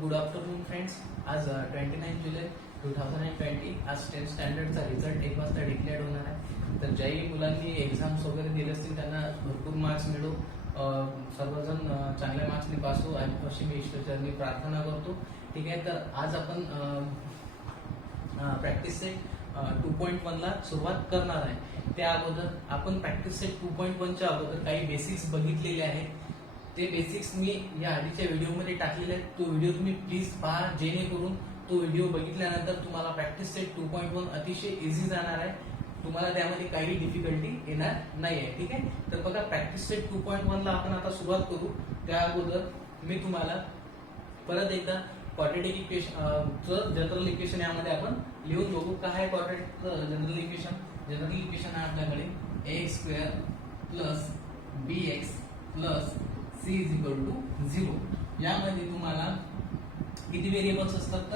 Good afternoon friends. आज 29 जुलै 2020 आज 10th स्टँडर्डचा result 1 वाजता डिक्लेअर होणार आहे. तर ज्याही मुलांनी एक्झाम्स वगैरे दिले असतील त्यांना भरपूर मार्क्स मिळो, सर्वजण चांगल्या मार्क्सने पास हो अशी मी ईश्वरचरणी प्रार्थना करतो. ठीक आहे, तर आज आपण प्रॅक्टिस सेट 2.1 ला सुरुवात करणार आहे. त्या अगोदर आपण प्रॅक्टिस सेट 2.1च्या अगोदर काही बेसिक्स बघितलेले आहेत. ते बेसिक्स मी या आधीच्या व्हिडिओमध्ये टाकलेले आहेत. तो व्हिडिओ तुम्ही प्लीज पहा, जेणेकरून तो व्हिडिओ बघितल्यानंतर तुम्हाला प्रॅक्टिस सेट 2.1 अतिशय इझी जाणार आहे. तुम्हाला त्यामध्ये काही डिफिकल्टी येणार नाही आहे. ठीक आहे, तर बघा प्रॅक्टिस सेट 2.1 ला आपण आता सुरुवात करू. त्या अगोदर मी तुम्हाला परत एकदा क्वाड्रॅटिक इक्वेशन जनरल इक्वेशन यामध्ये आपण लिहून बघू. काय आहे quadratic general equation? General equation आहे आपल्याकडे a² plus bx plus c is equal to 0. यामध्ये तुम्हाला किती व्हेरिएबल्स असतात?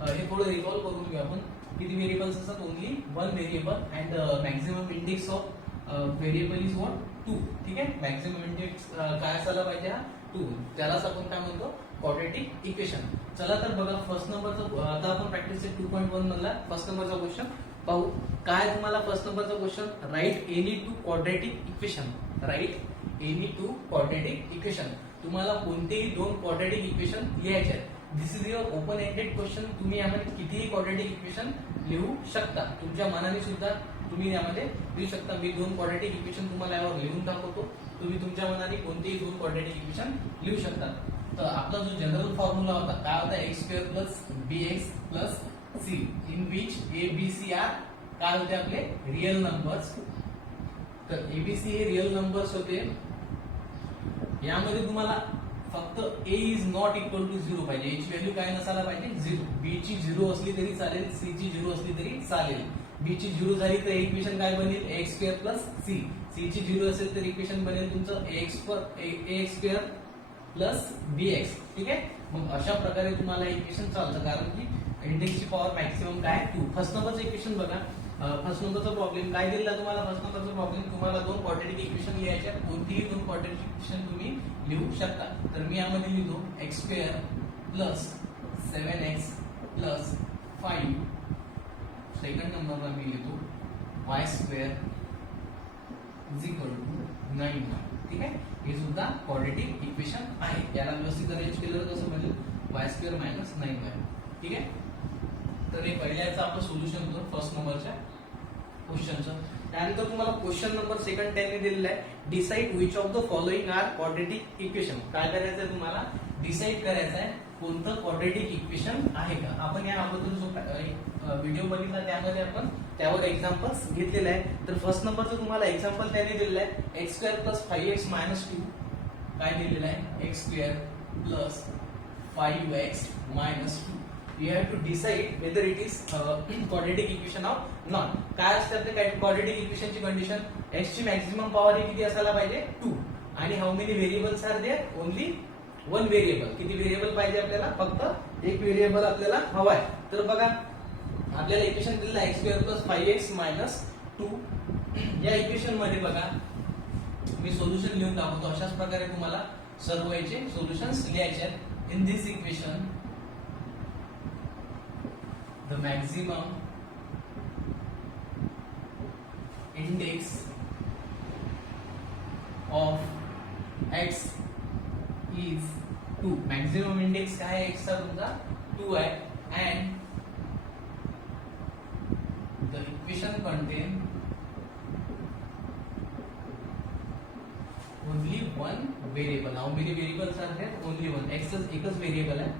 तर हे थोडं रिकॉल करून घेऊ आपण. किती व्हेरिएबल्स असतात? Only one variable and maximum index of variable is what 2. ठीक आहे, मॅक्झिमम इंडेक्स काय असायला पाहिजे? हा 2. त्यालाच आपण काय म्हणतो? Quadratic equation. चला तर बघा फर्स्ट नंबरचा, आता आपण प्रॅक्टिस सेट 2.1 मधला फर्स्ट नंबरचा क्वेश्चन पाहू. काय तुम्हाला फर्स्ट नंबरचा question? Write any two quadratic equation. Write any two quadratic equation. तुम्हाला कोणतेही दोन क्वाड्रॅटिक इक्वेशन लिहायचे आहेत. This is your open ended question. तुम्ही यामध्ये कितीही क्वाड्रॅटिक इक्वेशन लिहू शकता. तुमच्या मनाने सुद्धा तुम्ही यामध्ये लिहू शकता. मी दोन क्वाड्रॅटिक इक्वेशन तुम्हाला यावर लिहून दाखवतो. तुम्ही तुमच्या मनाने कोणतेही दोन क्वाड्रॅटिक इक्वेशन लिहू शकता. तर आपला जो जनरल फॉर्म्युला होता काय होता? x² plus bx plus c in which a b c are काय होते? आपले रिअल नंबर्स. तर एबीसी हे रिअल नंबर्स होते. यामध्ये तुम्हाला फक्त a is not equal to 0 पाहिजे. a ची व्हॅल्यू काय नसायला पाहिजे? 0. b ची 0 असली तरी चालेल, c ची 0 असली तरी चालेल. b ची 0 झाली तर इक्वेशन काय बनेल? x² plus c. c ची 0 असेल तर इक्वेशन बनेल तुमचं ax² प्लस bx. ठीक आहे, मग अशा प्रकारे तुम्हाला इक्वेशन चालतं, कारण की इंडेक्सची पॉवर मॅक्सिमम काय? 2. फर्स्ट नंबरचं इक्वेशन बघा. फर्स्ट नंबरचा प्रॉब्लेम काय दिलेला तुम्हाला? फर्स्ट नंबरचा प्रॉब्लेम तुम्हाला दोन क्वाड्रॅटिक इक्वेशन लिहायचे. कोणतीही दोन क्वाड्रॅटिक इक्वेशन तुम्ही लिहू शकता. तर मी यामध्ये लिहितो x² plus 7x plus 5. Second नंबरला मी लिहितो y² इज इक्वल टू 9. ठीक आहे, हे सुद्धा क्वाड्रॅटिक इक्वेशन आहे. याला व्यवस्थित अरेंज केलं कसं म्हणजे y² मायनस 9y. ठीक आहे, तर हे पहिल्याचं आपण सोल्युशन करू फर्स्ट नंबरच्या क्वेश्चनचं. त्यानंतर तुम्हाला क्वेश्चन नंबर सेकंड त्यांनी दिलेला आहे. Decide which of the following are quadratic equation. काय करायचं आहे तुम्हाला? डिसाइड करायचं आहे कोणतं क्वाड्रॅटिक इक्वेशन आहे का. आपण या अगोदर जो व्हिडिओ बघितला त्यामध्ये आपण त्यावर एक्झाम्पल्स घेतलेले आहे. तर फर्स्ट नंबरचं तुम्हाला एक्झाम्पल त्यांनी दिलेलं आहे x² प्लस 5x मायनस 2. काय दिलेलं आहे? x² plus 5x minus 2. You have to decide whether it is quadratic equation or not. काय असते आपल्या quadratic equation ची कंडिशन? x ची मॅक्सिमम पॉवर ही किती असायला पाहिजे? 2. आणि how many variables are there? Only one variable. किती व्हेरिएबल पाहिजे आपल्याला? फक्त एक व्हेरिएबल आपल्याला हवाय. तर बघा आपल्याला इक्वेशन दिलेलं आहे x² प्लस 5x मायनस 2. या इक्वेशन मध्ये बघा मी सोल्युशन लिहून दाखवतो. अशाच प्रकारे तुम्हाला सर्व याचे सोल्युशन्स लिहायचे आहेत. In this equation the maximum index of x is 2. maximum index काय आहे? x चा तुमचा 2 आहे. and the equation contain only one variable. how many variables are there? only one. x एकच व्हेरिएबल आहे.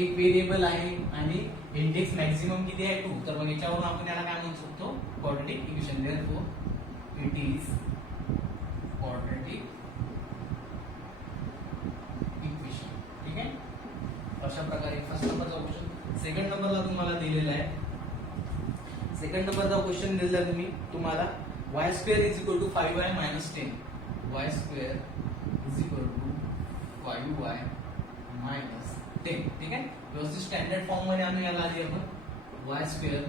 एक व्हेरिएबल आहे आणि इंडेक्स मॅक्सिमम किती आहे? 2. तर मग याच्यावरून आपण याला काय म्हणू शकतो? Quadratic equation. Therefore it is quadratic equation. ठीक आहे, अशा प्रकारे फर्स्ट नंबरचा क्वेश्चन. सेकंड नंबरला तुम्हाला दिलेला आहे. सेकंड नंबरचा क्वेश्चन दिलेला आहे तुम्हाला y² is equal to 5y minus 10. y² is equal to 5y minus 10. ठीक आहे, व्यवस्थित स्टँडर्ड फॉर्म मध्ये आणून याला आधी आपण y²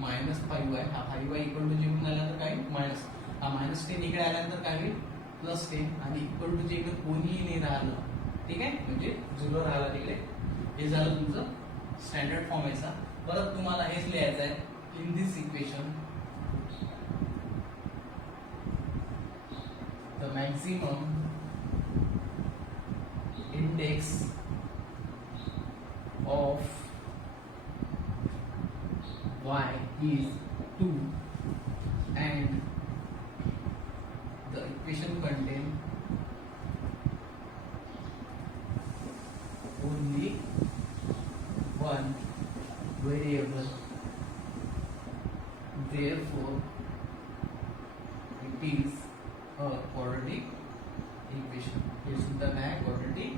मायनस 5y. हा 5y इक्वल टू लिहून आल्यानंतर काय? मायनस हा -10 इकडे आल्यानंतर काय होईल? प्लस 10 आणि इक्वल टू च्या इकडे कोणीही नाही राहिलं, ठीक आहे, म्हणजे 0 राहिला तिकडे. हे झालं तुमचं स्टँडर्ड फॉर्म याचा. परत तुम्हाला हेच लिहायचं आहे in this equation the maximum index of y is 2 and the equation contain only one variable, therefore it is a quadratic equation. हे सुद्धा काय quadratic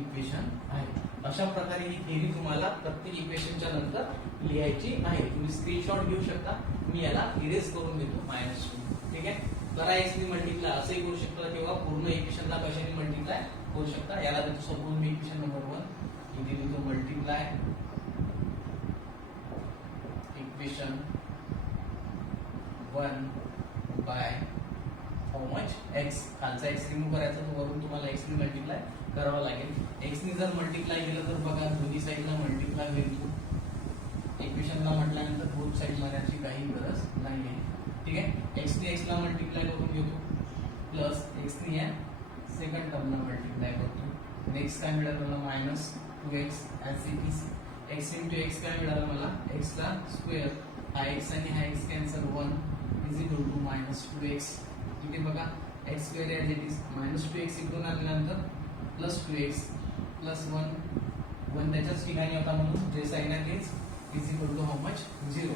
equation आहे. अशा प्रकारे ही थेरी तुम्हाला प्रत्येक इक्वेशनच्या नंतर लिहायची आहे. तुम्ही स्क्रीनशॉट घेऊ शकता. मी याला इरेज करून देतो -2, ठीक आहे. करा एक्स ने मल्टिप्लाय असंही करू शकता किंवा पूर्ण इक्वेशनला कशाने मल्टिप्लाय करू शकता. याला देतो संपूर्ण इक्वेशन नंबर 1, इथे देतो multiply equation 1 by how much x. खालचा x रिमूव्ह करायचा, तो वरून तुम्हाला x ने मल्टिप्लाय करावा लागेल. x ने जर मल्टिप्लाय केलं तर बघा दोन्ही साईडला मल्टिप्लाय होईल. इक्वेशनला म्हटल्यानंतर बोथ साईड मारायची काही गरज नाही आहे, ठीक आहे. x ने x ला मल्टिप्लाय करून घेतो प्लस x ने या सेकंड टर्मला मल्टिप्लाय करतो. नेक्स्ट काय मिळालं मला -2x as it is. x into x काय मिळालं मला x ला स्क्वेअर, हा x आणि हा x cancel 1 is equal to -2x. इथे बघा x square as it is -2x इकडून आल्यानंतर +2x प्लस 1 त्याच्याच ठिकाणी होता म्हणून जे साइन आहे तेच is equal to how much 0.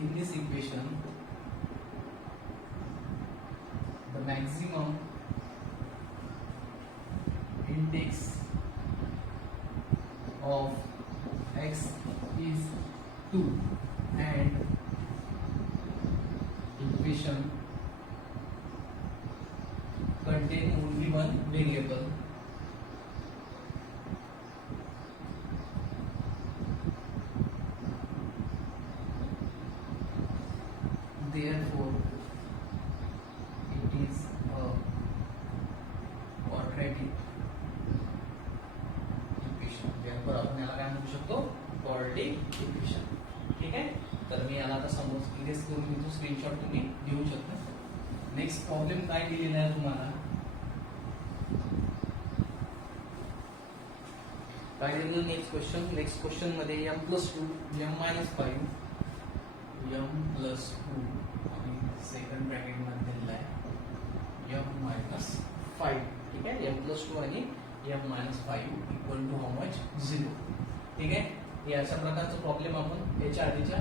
In this equation the maximum index of x is 2 and equation contain only one variable, therefore it is a quadratic equation. therefore आपण याला काय म्हणू शकतो quadratic equation, ठीक आहे. तर मी याला आता समोर इरेज करून घेतो. स्क्रीनशॉट तुम्ही घेऊ शकता. नेक्स्ट प्रॉब्लेम काय दिलेला आहे तुम्हाला, काय दिलेलं नेक्स्ट क्वेश्चन मध्ये m+2 m-5 m+2 आणि सेकंड ब्रॅकेट मध्ये दिलेला आहे m-5, ठीक आहे. m+2 आणि m-5 equal to how much 0, ठीक आहे. हे अशा प्रकारचा प्रॉब्लेम आपण याच्या आधीच्या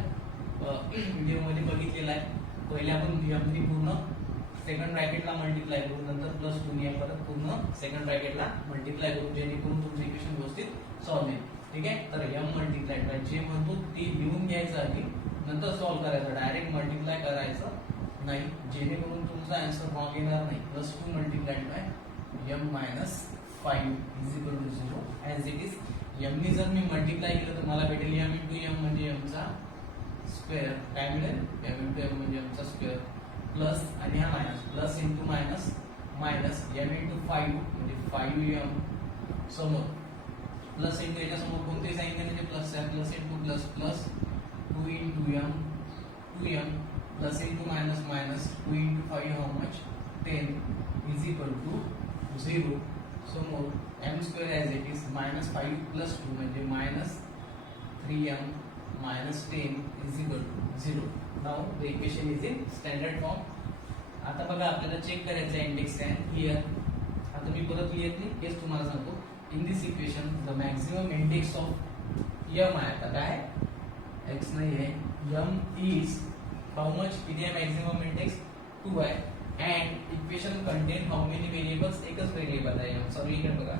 व्हिडिओ मध्ये बघितलेला आहे. पहिले आपण m पूर्ण सेकंड ब्रॅकेटला मल्टिप्लाय करू, नंतर +2 ने परत पूर्ण सेकंड ब्रॅकेटला मल्टिप्लाय करू, जेणेकरून तुमचं इक्वेशन व्यवस्थित सॉल्व्ह होईल, ठीक आहे. तर m मल्टिप्लाय बाय जे म्हणतो ते लिहून घ्यायचं आधी, नंतर सॉल्व्ह करायचं. डायरेक्ट मल्टिप्लाय करायचं नाही, जेणेकरून तुमचा आन्सर रॉंग येणार नाही. +2 multiplied by m-5 is equal to 0 as it is. m ने जर मी मल्टिप्लाय केलं तर मला भेटेल m इंटू m म्हणजे m चा स्क्वेअर, काय मिळेल m इंटू m म्हणजे m चा स्क्वेअर प्लस आणि हा minus, plus into minus minus m into 5 म्हणजे 5m समोर प्लस इंटू याच्या समोर कोणते साइन आहे म्हणजे प्लस आहे, plus into plus plus 2 into m 2m plus into minus minus 2 into 5 how much 10 is equal to 0. समोर m square as it is -5 plus 2 म्हणजे -3m minus 10 is equal to 0. Now the equation is in standard form. आता बघा आपल्याला check करायचं आहे index काय here. आता मी परत लिहित नाही, हेच तुम्हाला सांगतो. In this equation the maximum index of m आहे. आता काय x नाही आहे, m इज हाऊ मच, किती आहे मॅक्सिमम इंडेक्स 2 आहे. And equation contain how many variables, एकच व्हेरिएबल आहे m. सॉरी इकडे बघा,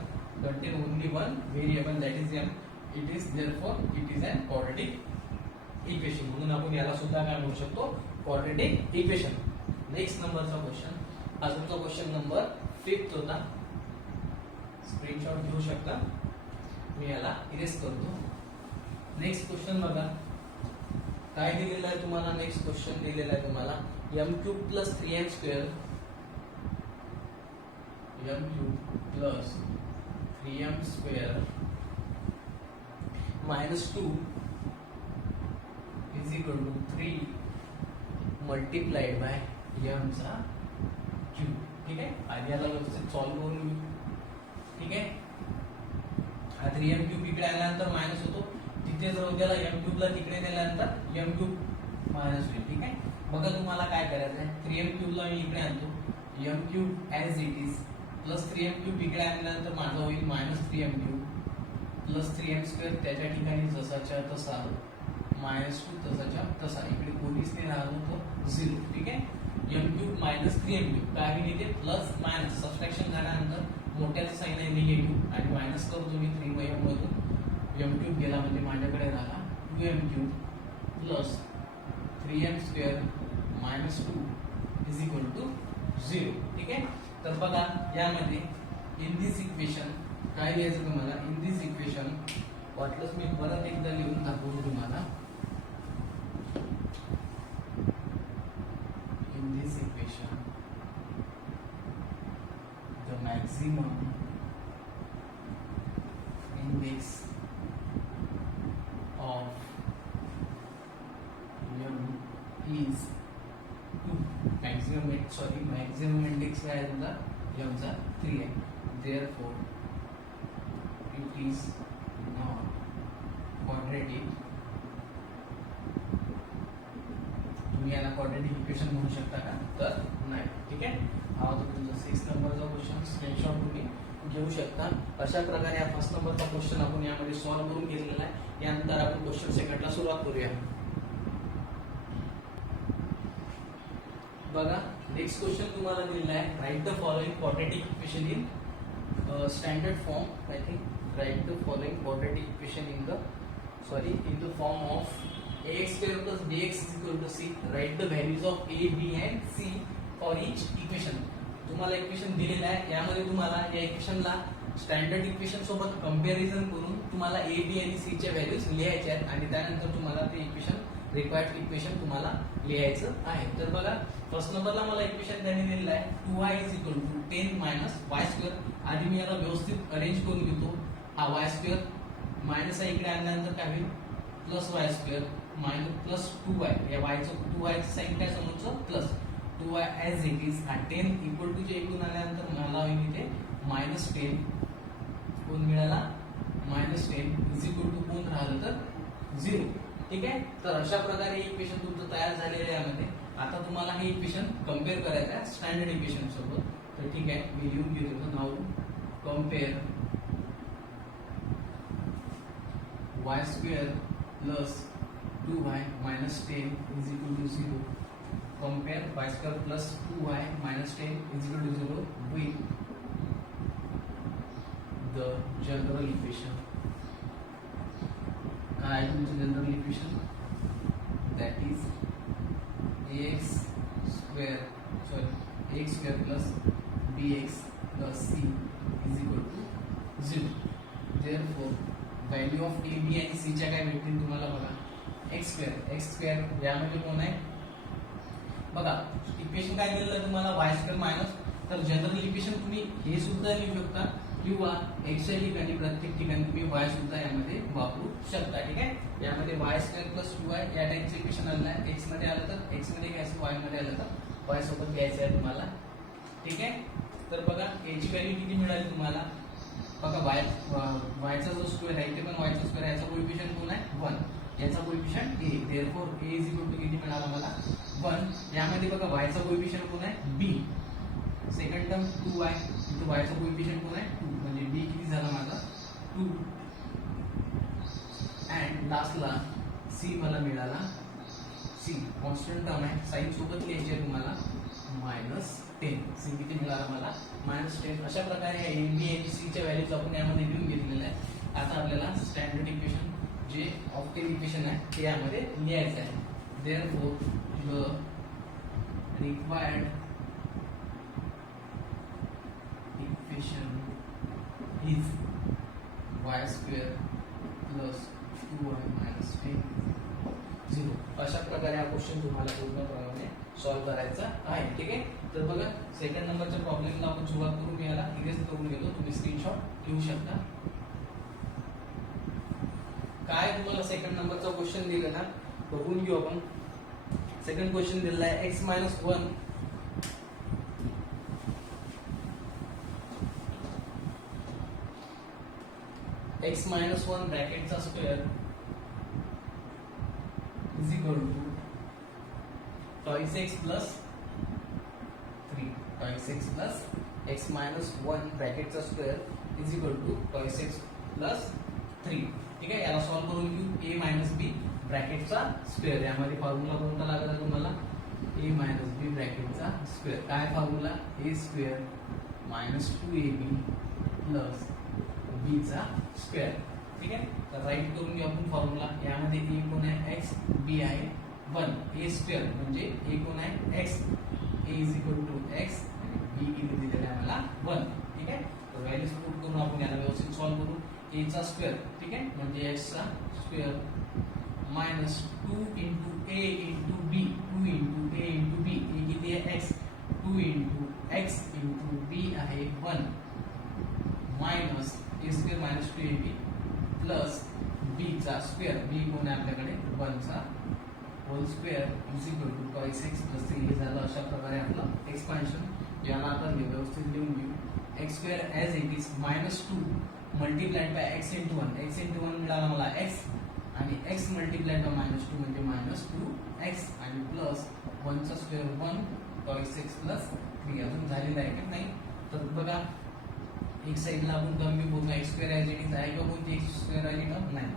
contain only one variable that is m. It is therefore it is an quadratic equation. म्हणून आपण याला सुद्धा काय म्हणू शकतो क्वाड्रेटिक इक्वेशन. नेक्स्ट नंबरचा क्वेश्चन, हा तुमचा क्वेश्चन नंबर 5 होता. स्क्रीनशॉट घेऊ शकता. मी याला इरेज करतो. नेक्स्ट क्वेश्चन बघा काय दिलेला आहे तुम्हाला. नेक्स्ट क्वेश्चन दिलेला आहे तुम्हाला m³ + 3n² M cube plus 3m square minus 2 is equal to 3 multiplied by M चा क्यूब. ठीक आहे, आधी याला व्यवस्थित सॉल्व्ह करून घेऊ. ठीक आहे, हा 3m क्यूब इकडे आल्यानंतर मायनस होतो, तिथे जर उद्याला m क्यूबला तिकडे नेल्यानंतर m क्यूब मायनस होईल. ठीक आहे, बघा तुम्हाला काय करायचं आहे, 3m क्यूबला मी इकडे आणतो, m cube as it is plus 3m cube इकडे आणल्यानंतर माझा होईल minus 3m cube plus 3m square, त्याच्या ठिकाणी जसाच्या तसा मायनस 2 तसाच्या तसा, इकडे कोणीच नाही राहिलं तो 0. ठीक आहे, m cube minus 3m cube काय होईल इथे प्लस मायनस सबट्रॅक्शन झाल्यानंतर मोठ्याचं साइन आहे निगेटिव्ह आणि मायनस करतो मी 3m मधून m क्यूब गेला म्हणजे माझ्याकडे राहिला 2m cube plus 3m square minus 2 is equal to 0. ठीक आहे, तर बघा यामध्ये इन दिस इक्वेशन काय लिहायचं तुम्हाला, इन दिस इक्वेशन वाटलंच मी परत एकदा लिहून दाखवतो तुम्हाला. In this equation the maximum index of m is 2. maximum index काय आहे तुमचा m चा 3 आहे. therefore it is not quadratic. तुम्ही याला क्वाड्रेटिक इक्वेशन म्हणू शकता का, तर नाही. ठीक आहे, हा होता तुमचा 6 नंबरचा क्वेश्चन. स्क्रीनशॉट तुम्ही घेऊ शकता. अशा प्रकारे हा फर्स्ट नंबरचा क्वेश्चन आपण यामध्ये सॉल्व्ह करून घेतलेला आहे. यानंतर आपण क्वेश्चन सेकंडला सुरुवात करूया. बघा नेक्स्ट क्वेश्चन तुम्हाला दिलेला आहे, write the following quadratic equation in standard form. I think write the following quadratic equation in the form of ax square plus bx is equal to c. write the values of a, b and c for each equation. तुम्हाला equation दिलेलं आहे, यामध्ये तुम्हाला या इक्वेशनला standard equation सोबत comparison करून तुम्हाला a, b आणि c च्या व्हॅल्यूज लिहायच्या आहेत आणि त्यानंतर तुम्हाला ते इक्वेशन रिक्वायर्ड इक्वेशन तुम्हाला लिहायचं आहे. तर बघा फर्स्ट नंबरला मला इक्वेशन त्यांनी दिलेलं आहे 2y is equal to 10 minus y square. आधी मी याला व्यवस्थित अरेंज करून घेतो. हा y square मायनस आहे इकडे आणल्यानंतर काय होईल plus y square minus plus 2y, या y चं 2y चं साइन काय समोरचं plus 2y as it is. हा 10 इक्वल टू चे इकडून आल्यानंतर मला होईल इथे मायनस 10 कोण मिळाला मायनस 10 इज इक्वल टू कोण राहिलं तर 0. ठीक आहे, तर अशा प्रकारे हे इक्वेशन तुमचं तयार झालेलं आहे यामध्ये. आता तुम्हाला हे इक्वेशन कम्पेअर करायचं आहे स्टँडर्ड इक्वेशन सोबत. तर ठीक आहे, मी लिहून घेतो. Now compare y square plus 2y minus 10 is equal to 0. Compare y square plus 2y minus 10 is equal to 0 with the general equation. काय आहे तुमचं general equation, that is ax square plus bx plus c is equal to 0. therefore value of a, b आणि c च्या काय भेटतील तुम्हाला बघा. x square यामध्ये कोण आहे बघा, इक्वेशन काय दिलेलं तुम्हाला y स्क्वेअर मायनस, तर जनरल इक्वेशन तुम्ही हे सुद्धा लिहू शकता किंवा x च्या ठिकाणी प्रत्येक ठिकाणी तुम्ही y सुद्धा यामध्ये वापरू शकता. ठीक आहे, यामध्ये y स्क्वेअर प्लस 2y या टाइपचं इक्वेशन आलेलं आहे. x मध्ये आलं तर x मध्ये घ्यायचं, y मध्ये आलं तर y सोबत घ्यायचं आहे तुम्हाला. ठीक आहे, तर बघा याची व्हॅल्यू किती मिळाली तुम्हाला बघा. y चा जो स्क्वेअर आहे इथे पण y चा स्क्वेअर आहे, याचा कोएफिशिएंट कोण आहे 1, याचा coefficient a. therefore a is equal to किती मिळाला मला 1. यामध्ये बघा y चा कोएफिशिएंट कोण आहे b. सेकंड टर्म 2y, इथे y चा कोएफिशिएंट कोण आहे 2, म्हणजे b किती झाला माझा 2. अँड लास्टला c मला मिळाला, c कॉन्स्टंट टर्म आहे, साइन सोबत लिहायची आहे तुम्हाला -10. c किती मिळाला मला -10. अशा प्रकारे a, b आणि c च्या व्हॅल्यूज आपण यामध्ये लिहून घेतलेल्या आहे. आता आपल्याला स्टँडर्ड इक्वेशन जे ऑक्टेव इक्वेशन आहे ते यामध्ये लिहायचं आहे. therefore the required equation is y square plus 2y minus 10 0. अशा प्रकारे हा क्वेश्चन तुम्हाला पूर्णपणे सॉल्व्ह करायचा आहे. ठीक आहे, तर बघा सेकंड नंबरच्या प्रॉब्लेमला आपण सुरुवात करू. मी याला इरेज करून घेतो, तुम्ही स्क्रीनशॉट घेऊ शकता. काय तुम्हाला सेकंड नंबरचा क्वेश्चन दिला ना, बघून घेऊ आपण. सेकंड क्वेश्चन दिलेला आहे x - 1 x - 1 ब्रॅकेटचा square is equal to twice x plus 3. Twice x plus x - 1 ब्रॅकेटचा square is equal to twice x plus 3. ठीक आहे, याला सॉल्व्ह करून घेऊ. a मायनस बी ब्रॅकेटचा स्क्वेअर, यामध्ये फॉर्म्युला कोणता लागला तुम्हाला? a मायनस बी ब्रॅकेटचा स्क्वेअर. काय formula? a square minus 2ab plus b चा स्क्वेअर. ठीक आहे, तर राईट करून घेऊ आपण फॉर्म्युला. यामध्ये a कोण आहे? x, b आहे 1. a स्क्वेअर म्हणजे a कोण आहे? x. a is equal to x आणि b इथे दिलेला आहे मला 1. ठीक आहे, तर व्हॅल्यूज पुट करून आपण याला व्यवस्थित सॉल्व्ह करू. a चा स्क्वेअर, ठीक आहे, म्हणजे x चा square minus 2 into a into b, 2 into a into b, a किती आहे? x. 2 into x into b आहे 1 minus a square minus 2ab plus b चा स्क्वेअर, b कोण आहे आपल्याकडे? 1 चा whole square is equal to twice x plus 3. हे झालं अशा प्रकारे आपलं एक्सपान्शन. याला आपण व्यवस्थित लिहून घेऊ. x square as it is minus 2 multiplied bye x into 1. x into 1 मिळाला मला x आणि x मल्टिप्लाइड बाय मायनस 2 म्हणजे मायनस 2x आणि प्लस 1 चा स्क्वेअर 1 टॉइस x प्लस 3. अजून झालेलं आहे का? नाही. तर बघा एक साईडला आपण कमी बघूया. x square as it is आहे का कोणती? x स्क्वेअर आली का? नाही.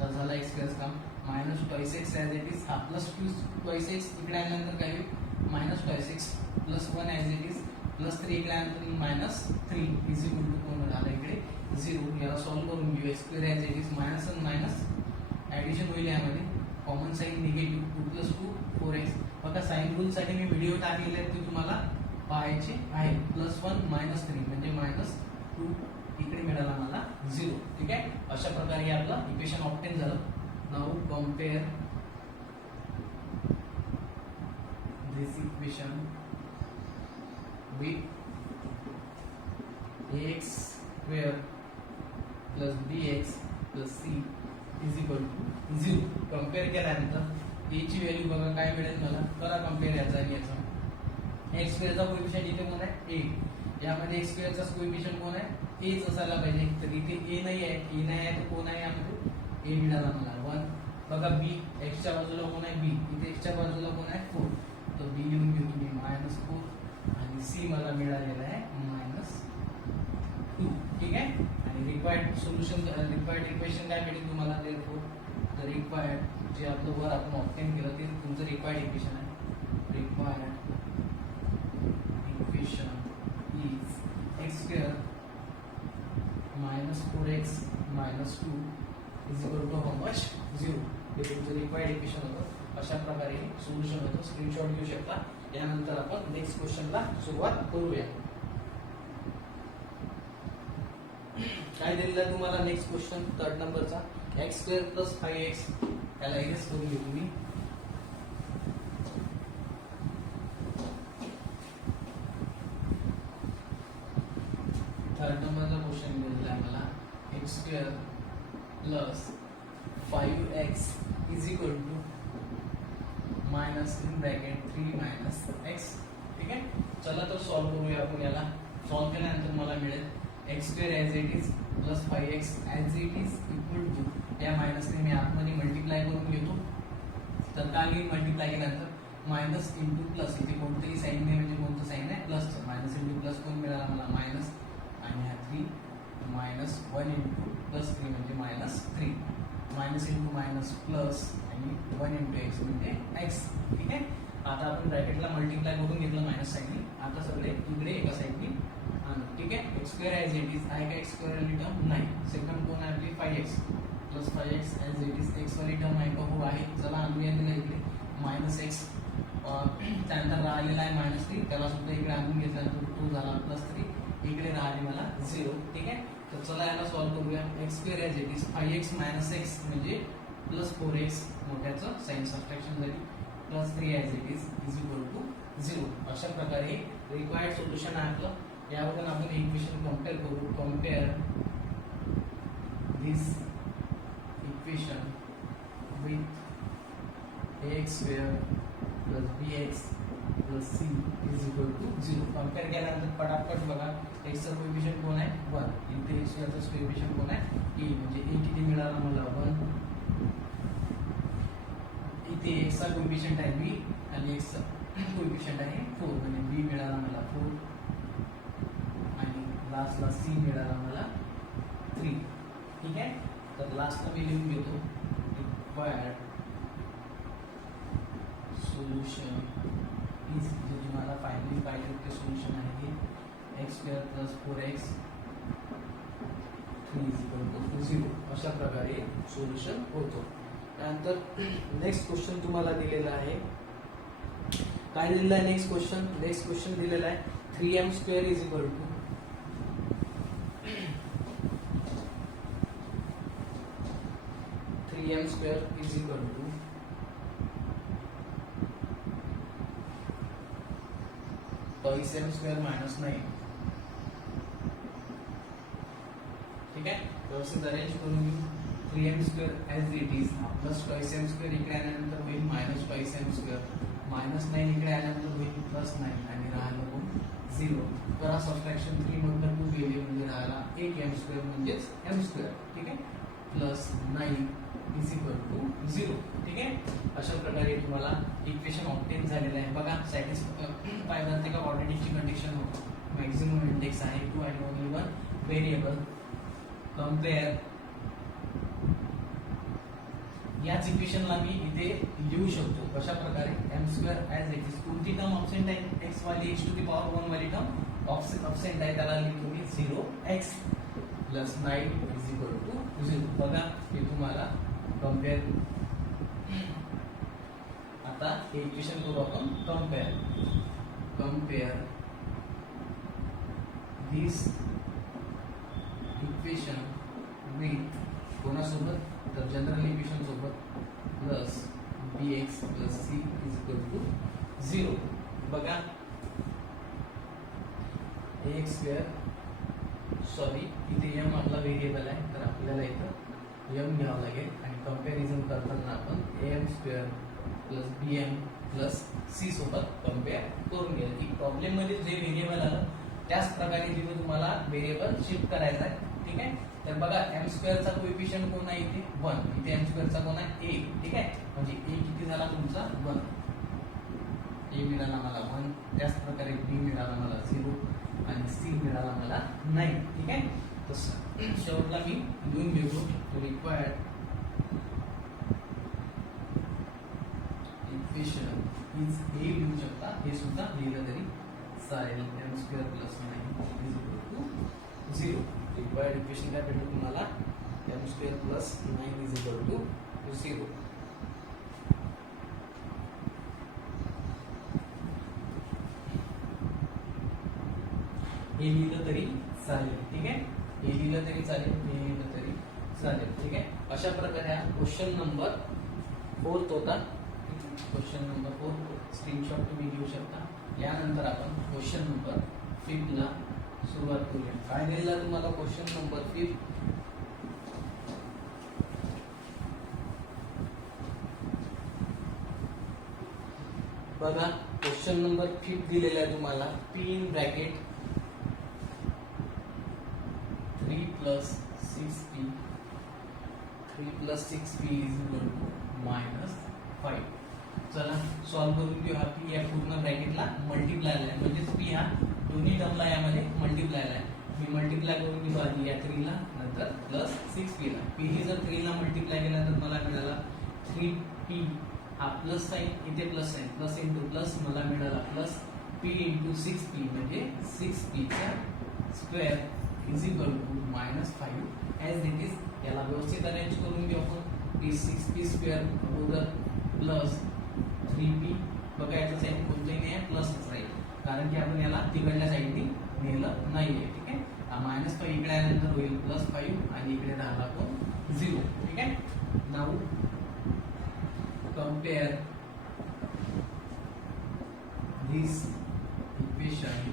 तर झाला x स्क्वेअर काम minus twice x as it is, हा प्लस 2 टॉइस x इकडे आल्यानंतर काय होईल? Minus twice x plus 1 as it is plus 3 इकडे आल्यानंतर मायनस 3 इज इक्वल टू कोण झालं इकडे 0. याला सॉल्व्ह करून घेऊ. x square as it is minus आणि मायनस ॲडिशन होईल. यामध्ये common sine negative 2 plus 2 4x. बघा साईन रूलसाठी मी व्हिडिओ टाकलेले आहेत, ते तुम्हाला पाहायचे आहे. प्लस 1 मायनस 3 म्हणजे मायनस 2 इकडे मिळाला मला 0. ठीक आहे, अशा प्रकारे आपलं इक्वेशन ऑब्टेन झालं. Now compare this equation with ax square plus bx plus c is equal to 0. Compare केल्यानंतर a ची व्हॅल्यू बघा काय मिळेल मला. करा कम्पेअर याचा आणि याचा. x स्क्वेअरचा कोएफिशियंट इथे कोण आहे? a. यामध्ये x स्क्वेअरचा कोएफिशियंट कोण आहे? a च असायला पाहिजे. तर इथे a नाही आहे, a नाही आहे तर कोण आहे यामध्ये? a मिळाला मला 1. बघा b, x च्या बाजूला कोण आहे? b. इथे x च्या बाजूला कोण आहे? 4. तर b लिहून घेऊ तुम्ही मायनस 4 आणि c मला मिळालेला आहे मायनस 2. ठीक आहे, आणि रिक्वायर्ड सोल्युशन, रिक्वायर्ड इक्वेशन काय मिळेल तुम्हाला? देअरफॉर द रिक्वायर्ड जे आपलं वर आपण ऑब्टेन केलं ते तुमचं रिक्वायर्ड इक्वेशन आहे. Required equation is x square minus 4x minus 2 is equal to how much? 0. हे तुमचं रिक्वायर्ड इक्वेशन होतं. अशा प्रकारे सोल्युशन होतं. स्क्रीनशॉट घेऊ शकता. यानंतर आपण नेक्स्ट क्वेश्चनला सुरुवात करूया. काय दिलेलं आहे तुम्हाला नेक्स्ट क्वेश्चन थर्ड नंबरचा? x square plus 5x. त्याला इरेज करून घेऊ तुम्ही. थर्ड नंबरचा क्वेश्चन दिलेला आहे मला. x square plus 5x is equal to minus in bracket 3 minus x. ठीक आहे, चला तर सॉल्व्ह करूया आपण याला. सॉल्व्ह केल्यानंतर मला मिळेल x square as it is plus 5x as it is equal to, या मायनसने मी आतमध्ये मल्टिप्लाय करून घेतो. तर काय होईल? मल्टिप्लाय केल्यानंतर मायनस इंटू प्लस. इथे कोणतंही साईन नाही म्हणजे कोणतं साईन आहे? प्लसचं. मायनस इंटू प्लस कोण मिळाला मला? मायनस आणि हा 3 मायनस 1 इंटू प्लस 3 म्हणजे minus 3. Minus into minus plus आणि 1 इंटू एक्स म्हणजे एक्स. ठीक आहे, आता आपण ब्रॅकेटला मल्टिप्लाय करून घेतलं मायनस साईनने. आता सगळे इकडे एका साईडने आणू. ठीक आहे, x square as it is आहे का? एक्स स्क्वेअर वाली टर्म नाही. सेकंड कोण आहे आपली? 5x plus 5x as it is. X वाली टर्म आहे का? हो आहे. चला आणूया तिला इकडे. मायनस एक्स, त्यानंतर राहिलेला आहे मायनस 3, त्याला सुद्धा इकडे आणून घेतल्यानंतर 2 झाला प्लस 3. इकडे राहिले मला 0. ठीक आहे, तर चला याला सॉल्व्ह करूया. X square as it is 5x minus X म्हणजे प्लस 4x, मोठ्याचं साईन सबट्रॅक्शन झाली, plus 3 as it is equal to 0. अशा प्रकारे रिक्वायर्ड सोल्युशन आहे आपलं. यावरून आपण इक्वेशन कम्पेअर करू. Compare this equation with ax square plus bx plus c is equal to 0. Compare केल्यानंतर पटापट बघा x चा कोएफिशियंट कोण आहे 1, इथे x चा कोएफिशियंट कोण आहे a, म्हणजे a किती मिळाला मला 1. इथे x चा कोएफिशियंट आहे b आणि x चा कोएफिशियंट आहे 4, म्हणजे b मिळाला मला 4 आणि लास्टला c मिळाला मला 3. ठीक आहे, तर लास्टला मी लिहून घेतो रिक्वायर्ड सोल्युशन इज, जे तुम्हाला फायनली पाहिजे ते सोल्युशन आहे x square plus 4x 3 is equal to 0. अशा प्रकारे सोल्युशन होतो. त्यानंतर नेक्स्ट क्वेश्चन तुम्हाला दिलेला आहे. काय दिलेला आहे नेक्स्ट क्वेश्चन? नेक्स्ट क्वेश्चन दिलेला आहे 3m square is equal to 3m square is equal to twice m square minus 9. ठीक आहे, व्यवस्थित अरेंज करून घेऊ. 3m square as it is plus twice m square इकडे आल्यानंतर होईल minus twice m square, minus 9 इकडे आल्यानंतर होईल प्लस 9 आणि राहिलं कोण 0. करा सबट्रॅक्शन 3 मधून 2 गेले म्हणजे राहिला 1m स्क्वेअर म्हणजेच m स्क्वेअर. ठीक आहे, प्लस 9 इज इक्वल टू 0. ठीक आहे, अशा प्रकारे तुम्हाला इक्वेशन ऑब्टेन झालेलं आहे. बघा सॅटिस्फाय करते का क्वाड्रेटिकची कंडिशन होतो. मॅक्सिमम इंडेक्स आहे 2 आणि ओनली 1 व्हेरिएबल. कम्पेअर याच इक्वेशनला मी इथे लिहू शकतो कशा प्रकारे m square as it is. कोणती टर्म ऑब्सेंट आहे x वाली x टू द पॉवर 1 वाली टर्म ऑब्सेंट आहे, त्याला लिहितो मी 0x plus 9 is equal to 0. बघा हे तुम्हाला कम्पेअर. आता हे इक्वेशन करू आपण कम्पेअर दिस इक्वेशन विथ कोणासोबत, तर जनरल इक्वेशन सोबत plus bx plus c is equal to 0. बघा ax स्क्वेअर, सॉरी इथे m आपला व्हेरिएबल आहे तर आपल्याला इथं m घ्यावं लागेल आणि कंपॅरिझन करताना आपण am square plus bm plus c सोबत कम्पेअर करून घ्या. की प्रॉब्लेम मध्ये जे व्हेरिएबल आलं त्याच प्रकारे तिथे तुम्हाला व्हेरिएबल शिफ्ट करायचा आहे. ठीक आहे, तर बघा m स्क्वेअरचा कोएफिशियंट कोण आहे इथे 1, इथे m स्क्वेअरचा कोण आहे a. ठीक आहे, म्हणजे a किती झाला तुमचा 1, a मिळाला मला 1, त्याच प्रकारे b मिळाला मला 0 आणि c मिळाला मला 9. ठीक आहे, तर शेवटला मी लिहून घेतो रिक्वायर्ड इक्वेशन इज, हे लिहू शकता, हे सुद्धा लिहिलं तरी चालेल. m square plus 9 is equal to 0. Required equation काय भेटेल तुम्हाला m square plus 9 is equal to 0. हे लिहिलं तरी चालेल. ठीक आहे, हे लिहिलं तरी चालेल, हे लिहिलं तरी चालेल. ठीक आहे, अशा प्रकारे हा क्वेश्चन नंबर 4 होता. क्वेश्चन नंबर 4 स्क्रीनशॉट तुम्ही घेऊ शकता. यानंतर आपण क्वेश्चन नंबर 5 ला सुरुवात करूया. काय दिलेला तुम्हाला क्वेश्चन नंबर 5? बघा क्वेश्चन नंबर 5 दिलेला आहे तुम्हाला p in bracket 3 plus 6p is equal to -5. चला सॉल्व करून घेऊ. हा p या पूर्ण ब्रॅकेटला मल्टिप्लाय आहे, म्हणजेच p हा दोन्ही टर्मला यामध्ये मल्टिप्लाय आहे. मी मल्टिप्लाय करून घेतो आधी या 3 ला, नंतर प्लस 6p ला. p ही जर 3 ला मल्टिप्लाय केला तर मला मिळाला 3p, हा प्लस साइन इथे plus sign, plus into plus मला मिळाला प्लस p इंटू 6p म्हणजे 6p चा square is equal to -5 as it is. याला व्यवस्थित अरेंज करून घेऊ आपण. p 6p स्क्वेअर अगोदर प्लस 3p, बघा याचं साईन कोणतंही नाही आहे, प्लसच राहील कारण की आपण याला तिकडल्या साईडनी नेलं नाहीये. ठीक आहे, -5 इकडे आल्यानंतर होईल +5 आणि इकडे राहिला तो 0. ठीक आहे, now compare this equation equation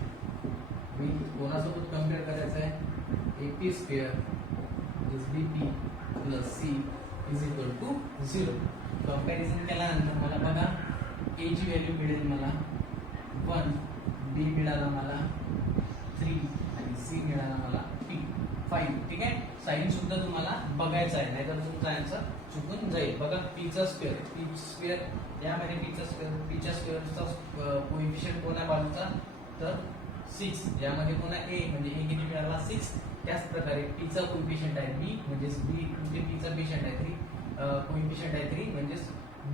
with कोणासोबत कम्पेअर करायचं आहे, AP square plus BP plus C is equal to 0. Comparison केल्यानंतर मला बघा A ची व्हॅल्यू मिळेल मला 1, B मिळाला मला 3 आणि C मिळाला मला 5. ठीक आहे. साइन सुद्धा तुम्हाला बघायचं आहे, नाहीतर तुमचा आन्सर चुकून जाईल. बघा P चा स्क्वेअर यामध्ये P च्या स्क्वेअरचा कोएफिशियंट कोणा बाजूचा तर 6, यामध्ये कोणा A म्हणजे A किती मिळाला 6. त्याच प्रकारे P चा कोएफिशियंट आहे B म्हणजे B म्हणजे P चा पेशंट आहे 3, कोएफिशियंट आहे 3 म्हणजे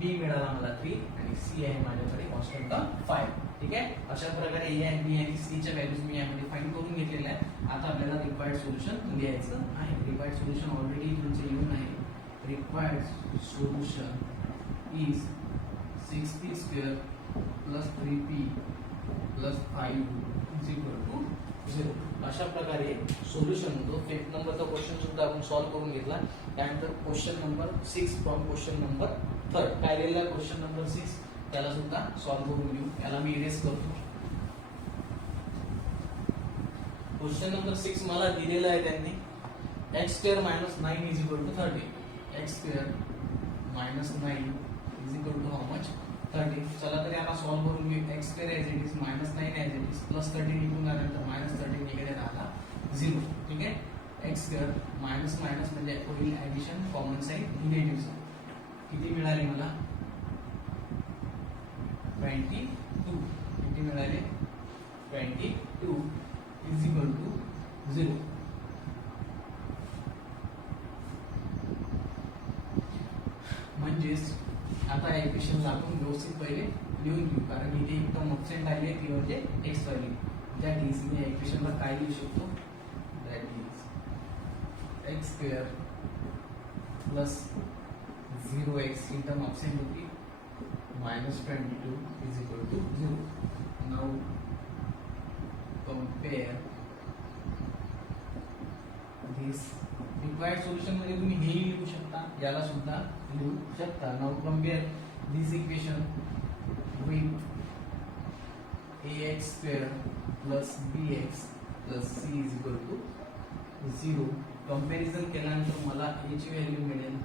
B मिळाला मला 3 आणि C आहे माझ्याकडे कॉन्स्टंट टर्म 5. ठीक आहे. अशा प्रकारे A आणि B आणि C च्या व्हॅल्यूज मी यामध्ये फाइंड करून घेतलेल्या आहेत. आता आपल्याला रिक्वायर्ड सोल्युशन लिहायचं आहे. रिक्वायर्ड सोल्युशन ऑलरेडी तुमचं येऊन आहे. Required solution is 6p square plus 3p plus 5 is equal to 0. अशा प्रकारे सोल्युशन होतो. 5 नंबरचा क्वेश्चन सुद्धा आपण सॉल्व्ह करून घेतला. त्यानंतर question number 6 from question number 3 काय दिलेला क्वेश्चन नंबर 6 त्याला सुद्धा सॉल्व्ह करून घेऊ. याला मी इरेज करतो. क्वेश्चन नंबर 6 मला दिलेला आहे त्यांनी x square minus 9 is equal to 30. x square minus 9 is equal to how much 30. चला तर याला सॉल्व्ह करून घेऊ. x square as it is minus 9 as it is plus 30 निघून आल्यानंतर मायनस 30 इकडे राहिला 0. ठीक आहे. x स्क्वेअर मायनस मायनस म्हणजे होईल addition, common sign negative sign. किती मिळाले मला 22. किती मिळाले 22 इज इक्वल टू 0. म्हणजेच आता या इक्वेशनला आपण व्यवस्थित पहिले लिहून घेऊ, कारण इथे एकदम ऑप्शन आली आहे ती म्हणजे x value. That is me या इक्वेशनला काय लिहू शकतो, that is x square plus 0x in term of होती minus 22 is equal to 0. Now compare this. required solution मध्ये तुम्ही हे लिहू शकता, याला सुद्धा लिहू शकता. Now compare this equation with ax square plus bx plus c is equal to 0. Comparison केल्यानंतर मला a ची व्हॅल्यू मिळेल,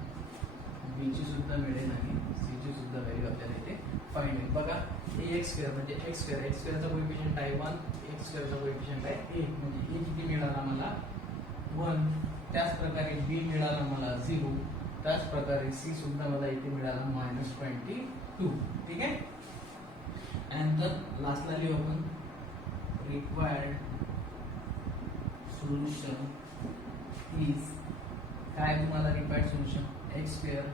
b ची सुद्धा मिळेल आणि c ची सुद्धा व्हॅल्यू आपल्याला इथे फाइंड होईल. बघा ax स्क्वेअर म्हणजे x स्क्वेअरचा कोएफिशियंट आहे 1, x स्क्वेअरचा कोएफिशियंट आहे 1 म्हणजे a किती मिळाला मला 1. त्याच प्रकारे b मिळाला मला 0. त्याच प्रकारे c सुद्धा मला इथे मिळाला -22. ठीक आहे. नंतर लास्टला लिहू आपण रिक्वायर्ड सोल्युशन इज काय तुम्हाला required solution x square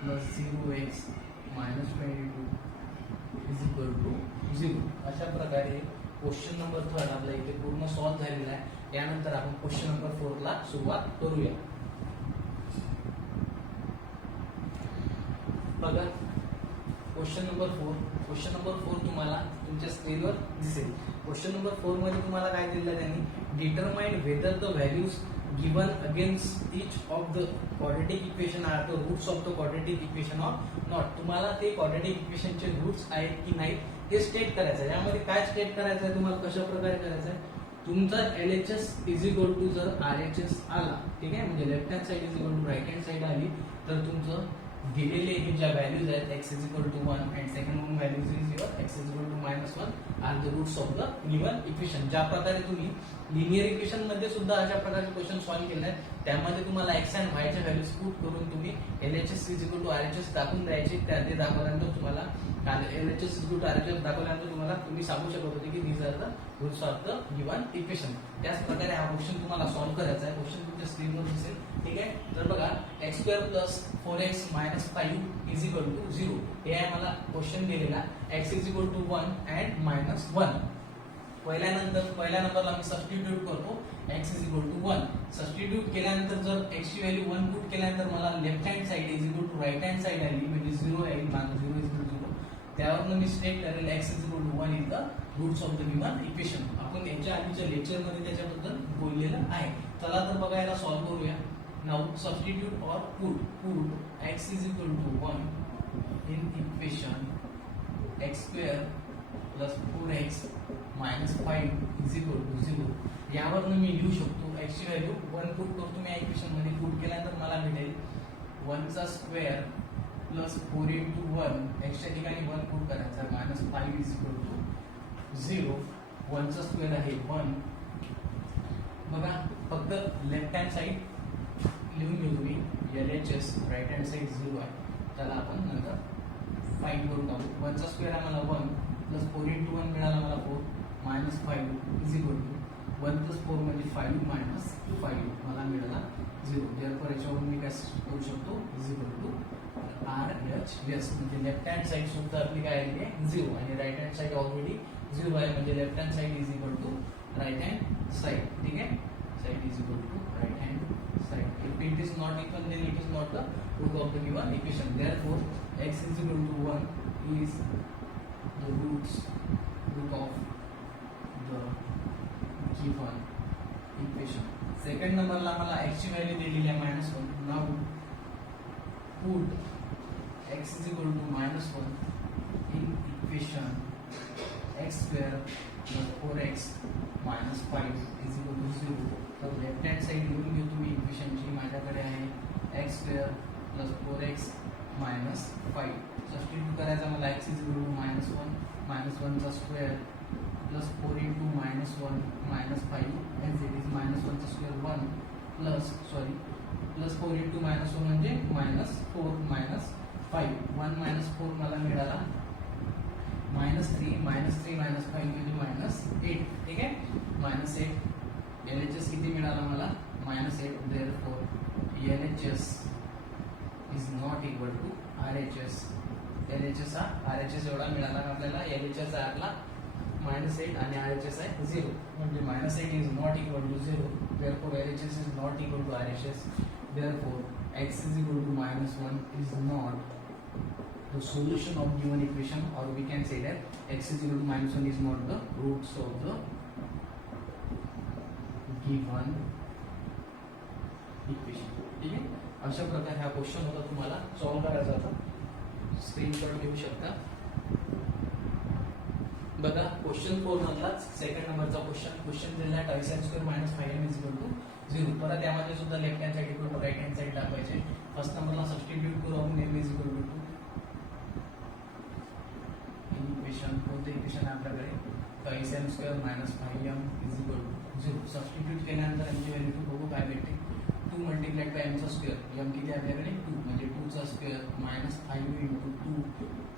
plus 0x minus 22 is equal to 0. अशा प्रकारे क्वेश्चन नंबर 3 आपल्या इथे पूर्ण सॉल्व्ह झालेला आहे. यानंतर आपण क्वेश्चन नंबर 4 ला सुरुवात करूया. बघा क्वेश्चन नंबर 4 तुम्हाला तुमच्या स्क्रीनवर दिसेल. क्वेश्चन नंबर 4 मध्ये तुम्हाला काय दिलेलं आहे त्यांनी, determine whether the values given against each of the quadratic equation are the roots of the quadratic equation or not. तुम्हाला ते quadratic equation चे रूट्स आहेत की नाही हे स्टेट करायचं आहे. यामध्ये काय स्टेट करायचं आहे तुम्हाला, कशा प्रकारे करायचं आहे, तुमचा LHS इज इक्वल टू जर RHS आला, ठीक आहे, म्हणजे left hand side is equal to right hand side आली तर तुमचं दिलेले हे ज्या व्हॅल्यूज आहेत x is equal to 1 and second one values is your x is equal to -1 are the roots of the given equation. ज्या प्रकारे तुम्ही लिनियर इक्वेशन मध्ये सुद्धा अशा प्रकारचे क्वेश्चन सॉल्व्ह केले आहेत, त्यामध्ये तुम्हाला x अँड y च्या व्हॅल्यूज पुट करून तुम्ही LHS is equal to RHS दाखवून द्यायचे. ते दाखवल्यानंतर तुम्हाला LHS is equal to RHS दाखवल्यानंतर तुम्हाला तुम्ही सांगू शकत होते की these are the roots of the given equation. त्याच प्रकारे हा क्वेश्चन तुम्हाला सॉल्व्ह करायचा आहे. क्वेश्चन तुमच्या स्क्रीनवर दिसेल. ठीक आहे. तर बघा x square plus 4x minus 5 is equal to 0 हे आहे मला क्वेश्चन दिलेला. x is equal to 1 and -1. पहिल्या नंबरला मी सबस्टिट्यूट करतो, x is equal to 1. Substitute केल्यानंतर जर x ची व्हॅल्यू 1 पुट केल्यानंतर मला left hand side is equal to right hand side आली म्हणजे 0 येईल, 0 इज इक्वल टू 0. त्यावरून मी स्टेट करेल x is equal to 1 in the roots of the given equation. आपण याच्या आधीच्या लेक्चर मध्ये त्याच्याबद्दल बोललेलं आहे. चला तर बघा याला सॉल्व्ह करूया. Now substitute or put x is equal to 1 in equation x square plus 4x minus 5 is equal to 0. यावरनं मी लिहू शकतो x ची व्हॅल्यू 1 पुट करतो मी इक्वेशन मध्ये. पुट केल्यानंतर मला भेटेल 1 चा स्क्वेअर प्लस 4 इंटू 1 x च्या ठिकाणी 1 पुट करायचा मायनस 5 इज इक्वल टू 0. 1 चा स्क्वेअर आहे 1. बघा फक्त लेफ्ट हँड साइड लिहून घेऊ तुम्ही. LHS राईट हँड साइड 0 आहे. त्याला आपण नंतर फाइंड करून टाकू. 1 चा स्क्वेअर आहे मला 1 प्लस 4 इंटू 1 मिळाला मला 4 minus 5 is equal to 1 plus 4 म्हणजे 5 मायनस 5 मला मिळाला 0. देअरफॉर याच्यावरून मी काय करू शकतो इज इक्वल टू RHS म्हणजे लेफ्ट हँड साइड सुद्धा आपली काय आली आहे 0 आणि राईट हँड साइड ऑलरेडी 0 आहे म्हणजे left hand side is equal to right hand side. ठीक आहे. Side is equal to right hand side. If it is not equal then it is not the root of the given equation. Therefore x is equal to 1 is the root of the given equation. Second नंबरला मला x ची value दिलेली आहे -1. Now put x is equal to -1 in equation x square plus 4x minus 5 is equal to 0. तर left hand side लिहून घेऊ तुम्ही इक्वेशनची. माझ्याकडे आहे x square plus 4x minus 5. Substitute करायचा मला x is equal to -1 चा square plus 4 into -1 minus 5 as it is -1 चा स्क्वेअर 1 प्लस 4 into -1 म्हणजे -4 minus 5. 1 minus 4 मला मिळाला -3 minus 5 म्हणजे -8. ठीक आहे. -8 LHS किती मिळाला मला -8. therefore LHS is not equal to RHS. LHS हा RHS एवढा मिळाला आपल्याला. LHS आहे आपला -8 आणि RHS आहे 0 म्हणजे -8 is not equal to 0. therefore LHS is not equal to RHS. therefore x is equal to -1 is not the solution of given equation, or we can say that x is equal to -1 is not the roots of the given equation. ठीक आहे. अशा प्रकारे हा question होता. तुम्हाला solve करायचा होता. Screenshot घेऊ शकता. बघा क्वेश्चन 4 मधलाच सेकंड नंबरचा क्वेश्चन दिलेला आहे sin square minus 5m is equal to 0. परत यामध्ये सुद्धा left hand side equal to right hand side टाकायचे. फर्स्ट नंबरला सबस्टिट्यूट करू आपण m is equal to 2 equation. कोणते इक्वेशन आहे आपल्याकडे sin square minus 5m is equal to 0. Substitute केल्यानंतर याची व्हॅल्यू बघू काय भेटते. 2 मल्टिप्लाइड बाय m चा स्क्वेअर. m किती आपल्याकडे 2 म्हणजे 2 चा square minus 5 into 2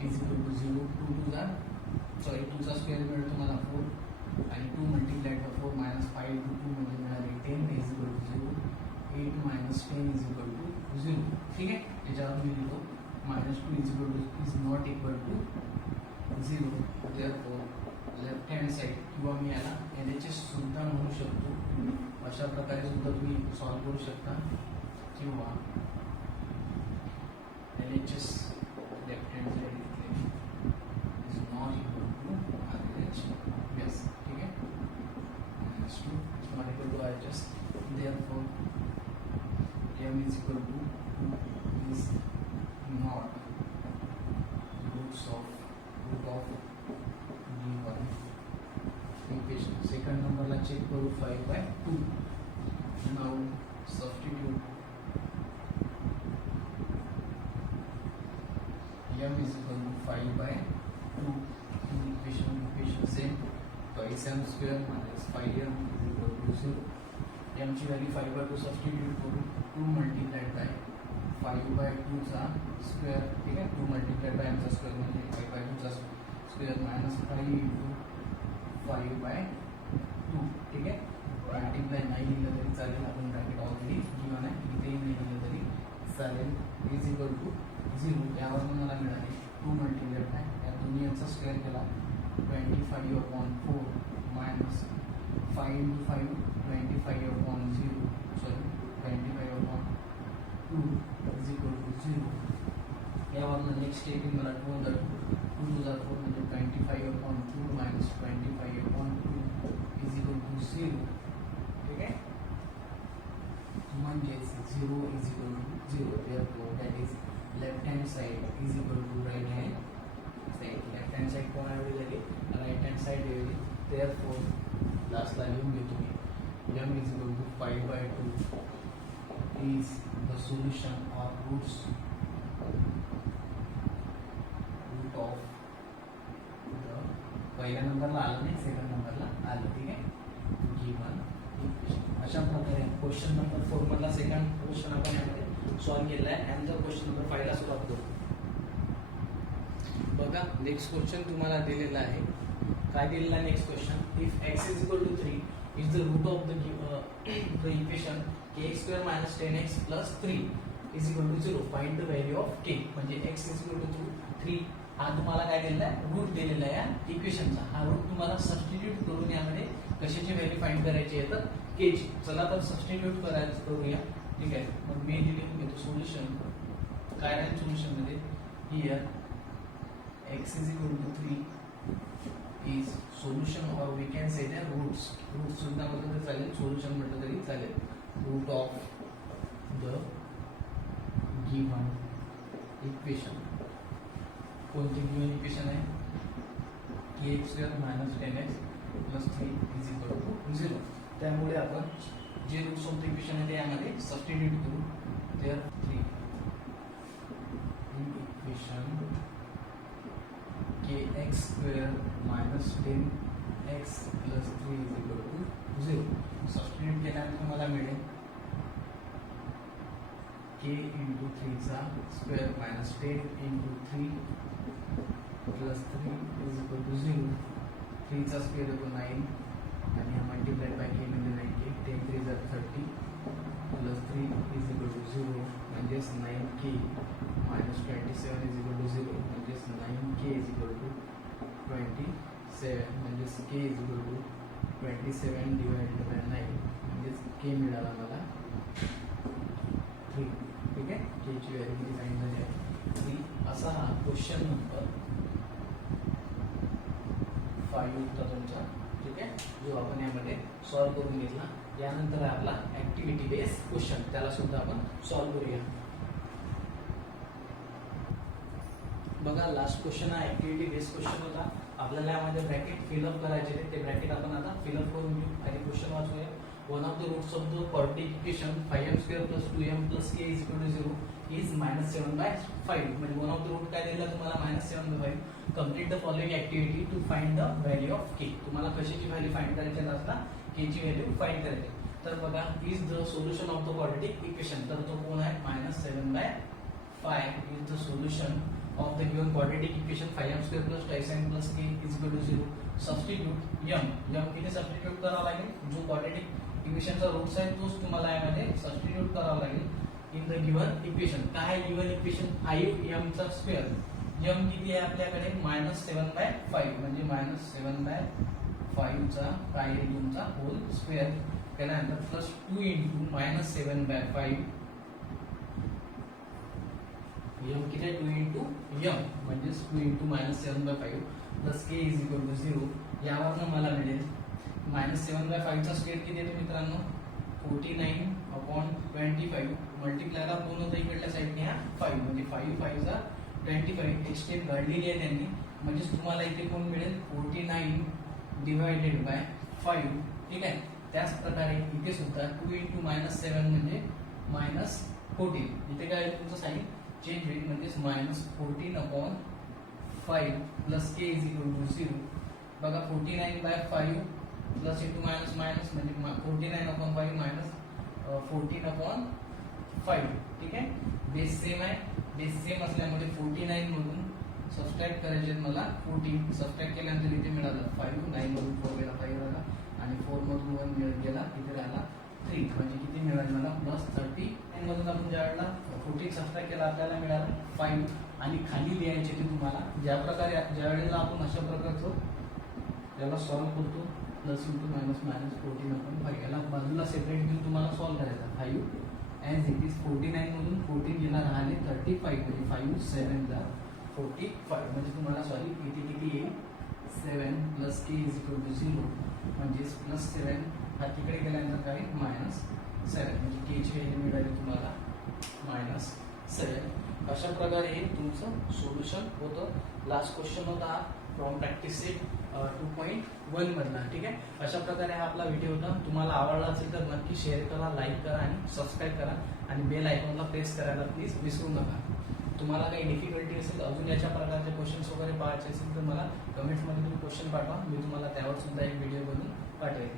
is equal to 0. 2 चा स्क्वेअर मिळतो मला 4 आणि 2 मल्टिप्लाइड बाय 4 मायनस 5 into 2 म्हणजे मिळाले 10 is equal to 0. 8 minus 10 is equal to 0. ठीक आहे. त्याच्यावर मी लिहितो -2 is equal to is not equal to 0. therefore left hand side किंवा मी याला LHS सुद्धा म्हणू शकतो. अशा प्रकारे सुद्धा तुम्ही सॉल्व्ह करू शकता. किंवा LHS left hand side is not equal to RHS. ठीक आहे. -2 is not equal to RHS. therefore m is equal to 2 is not root of given equation. Second नंबरला चेक करू 5/2. Now substitute m is equal to 5/2 in equation same. twice m square minus 5m is equal to 0. m ची value 5/2 substitute करू. 2 multiplied bye 5/2 चा square. ठीक आहे. 2 multiplied by m चा square म्हणजे 5/2 चा स्क्वेअर मायनस 5 into 5/2. ठीक आहे. मल्टिप्लाय नाही लिहिलं तरी चालेल. आपण ब्रॅकेट ऑलरेडी गिवन आहे. इथेही नाही लिहिलं तरी चालेल. Is equal to 0. यावर मला मिळाले 2 मल्टिप्लाइड बाय या दोन्ही यांचा स्क्वेअर केला 25/4 minus 5 into 5 25/0 sorry 25/2 is equal to 0. यावरनं नेक्स्ट स्टेप मला 2 2 4 म्हणजे 25/2 minus 25/2 is equal to 0. ठीक आहे. म्हणजेच 0 is equal to 0. therefore that is left hand side is equal to right hand side left hand side कोणाऐवजी झाली right hand side ऐवजी therefore लास्टला लिहून घेतो मी m is equal to 5/2 is the solution or root of the पहिल्या नंबरला आलं नाही सेकंड नंबरला आलं ठीक आहे गिवन इक्वेशन अशा प्रकारे क्वेश्चन नंबर 4 मधला सेकंड क्वेश्चन आपण यामध्ये सॉल्व्ह केलेला आहे आणि क्वेश्चन नंबर 5 ला सुरुवात करू बघा नेक्स्ट क्वेश्चन तुम्हाला दिलेला आहे काय दिलेला आहे next question if x is equal to 3 is the root of the equation k square minus 10x plus 3 is equal to 0 find the value of k म्हणजे x इज इक्वल टू 3 हा तुम्हाला काय दिलेला आहे रूट दिलेला आहे या इक्वेशनचा हा रूट तुम्हाला सबस्टिट्यूट करून यामध्ये कशाची व्हॅल्यू फाइंड करायची आहे तर k ची चला तर सबस्टिट्यूट करायचं करूया ठीक आहे मग मी लिहून घेतो सोल्युशन काय राहील सोल्युशन मध्ये here x is equal to 3 is solution or we can say the roots सुद्धा म्हटलं तरी चालेल solution म्हटलं तरी चालेल root of the given equation कोणती given equation आहे kx square minus 10x plus 3 is equal to 0 त्यामुळे आपण जे रूट्स ऑफ द इक्वेशन आहे ते यामध्ये सबस्टिट्यूट करू there 3 in equation kx square minus 10x plus 3 is equal to 0 substitute केल्यानंतर तुम्हाला मिळेल k into 3 चा square minus 10 into 3 plus 3 is equal to 0 3 चा स्क्वेअर येतो 9 आणि हा मल्टिप्लाइड बाय k म्हणजे 9k 10 3 is 30 plus 3 is equal to 0 म्हणजेच 9k minus 27 is equal to 0 म्हणजेच 9k is equal to 27 म्हणजेच k is equal to 27 divided by 9 म्हणजेच k मिळाला मला 3 ठीक आहे k ची व्हॅल्यू किती फाइंड झाली आहे 3 असा हा क्वेश्चन नंबर 5 होता तुमचा ठीक आहे जो आपण यामध्ये सॉल्व्ह करून घेतला यानंतर आपला ऍक्टिव्हिटी बेस्ड क्वेश्चन त्याला सुद्धा आपण सॉल्व्ह करूया बघा लास्ट क्वेश्चन हा ऍक्टिव्हिटी बेस्ड क्वेश्चन होता आपल्याला यामध्ये ब्रॅकेट फिलअप करायचे ते ब्रॅकेट आपण आता फिलअप करून घेऊ आणि क्वेश्चन वाचूया one of the roots of the quadratic equation 5m square plus 2m plus k is equal to 0 is -7/5 म्हणजे वन ऑफ द रूट काय दिला तुम्हाला -7/5 complete the following activity to find the value of k तुम्हाला कशाची value find करायची असता k ची value find करायची तर बघा is the solution of the quadratic equation तर तो कोण आहे -7/5 is the solution of the given quadratic equation 5m square plus 2m plus k is equal to 0 substitute m किती सबस्टिट्यूट करावा लागेल जो quadratic equation चा रूट्स आहे तोच तुम्हाला यामध्ये सबस्टिट्यूट करावा लागेल इन द गिवन इक्वेशन काय आहे गिवन इक्वेशन 5m चा स्क्वेअर m किती आहे आपल्याकडे -7/5 म्हणजे -7/5 चा काय आहे तुमचा होल स्क्वेअर त्यानंतर प्लस 2 into -7/5 m किती आहे 2 into m म्हणजे 2 into -7/5 plus k is equal to 0 यावरनं मला मिळेल -7/5 चा स्क्वेअर किती येतो मित्रांनो 49/25 मल्टिप्लाय ला पूर्ण होतं इकडल्या साईडने हा 5 म्हणजे 5 5 चा 25 एक्सटेंड काढलेली आहे त्यांनी म्हणजे तुम्हाला इथे कोण मिळेल 49 डिवायडेड बाय 5 ठीक आहे त्याच प्रकारे इथे सुद्धा 2 into -7 म्हणजे -14 इथे काय तुमचं साइन चेंज होईल म्हणजे -14/5 plus k is equal to 0 बघा 49/5 प्लस इंटू मायनस मायनस म्हणजे 49/5 मायनस 14/5 ठीक आहे बेस सेम आहे बेस सेम असल्यामुळे 49 मधून सबट्रॅक्ट करायचे मला 14 सबट्रॅक्ट केल्यानंतर इथे मिळालं 5 9 मधून 4 गेला 5 राहिला आणि 4 मधून 1 मिळत गेला इथे राहिला 3 म्हणजे किती मिळालं मला +30 आणि मधून आपण ज्यावेळेला 14 सबट्रॅक्ट केला आपल्याला मिळालं 5 आणि खाली लिहायचे ते तुम्हाला ज्या प्रकारे ज्या वेळेला आपण अशा प्रकारचं त्याला सॉल्व्ह करतो प्लस इंटू मायनस मायनस 14/5 याला बाजूला सेपरेट घेऊन तुम्हाला सॉल्व्ह करायचा 5 ॲज इट इज 49 मधून 14 गेला राहिले 35 म्हणजे 5 7 ला 45 म्हणजे तुम्हाला सॉरी इथे किती येईल 7 plus k is equal to 0 म्हणजे +7 हा तिकडे गेल्यानंतर काय -7 म्हणजे k ची व्हॅल्यू मिळाली तुम्हाला -7 अशा प्रकारे हे तुमचं सोल्युशन होतं. लास्ट क्वेश्चन होता फ्रॉम प्रॅक्टिस सेट 2.1 मधला. ठीक आहे. अशा प्रकारे हा आपला व्हिडिओ होता. तुम्हाला आवडला असेल तर नक्की शेअर करा, लाईक करा आणि सबस्क्राईब करा आणि बेल आयकॉनला प्रेस करायला प्लीज विसरू नका. तुम्हाला काही डिफिकल्टी असेल, अजून याच्या प्रकारचे क्वेश्चन्स वगैरे पाहायचे असेल तर मला कमेंट्समध्ये तुम्ही क्वेश्चन पाठवा. मी तुम्हाला त्यावर सुद्धा एक व्हिडिओ बनवून पाठवेल.